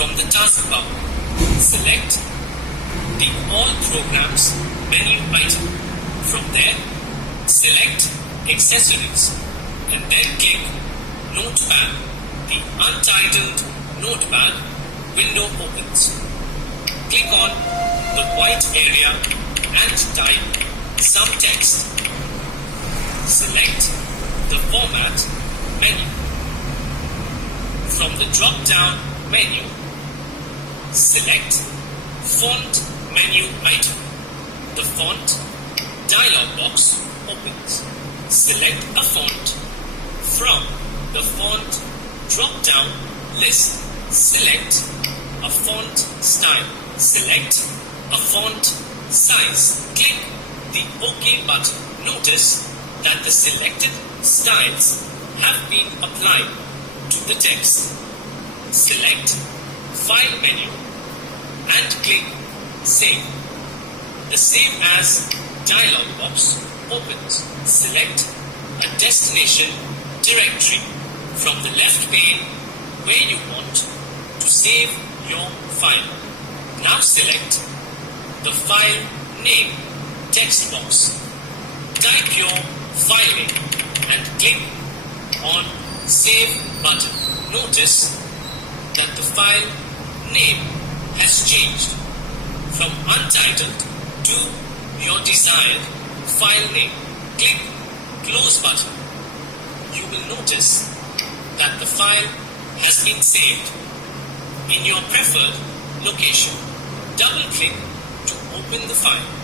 From the taskbar, select the All Programs menu item. From there, select Accessories and then click Notepad. The untitled Notepad window opens. Click on the white area and type some text. Select the Format menu. From the drop-down menu, select Font menu item. The font dialog box opens. Select a font from the font drop-down list. Select a font style. Select a font size. Click the OK button. Notice that the selected styles have been applied to the text. Select File menu and click Save. The Save As dialog box opens. Select a destination directory from the left pane where you want to save your file. Now select the file name text box. Type your file name and click on Save button. Notice that the file name has changed from untitled to your desired file name. Click Close button. You will notice that the file has been saved in your preferred location. Double click to open the file.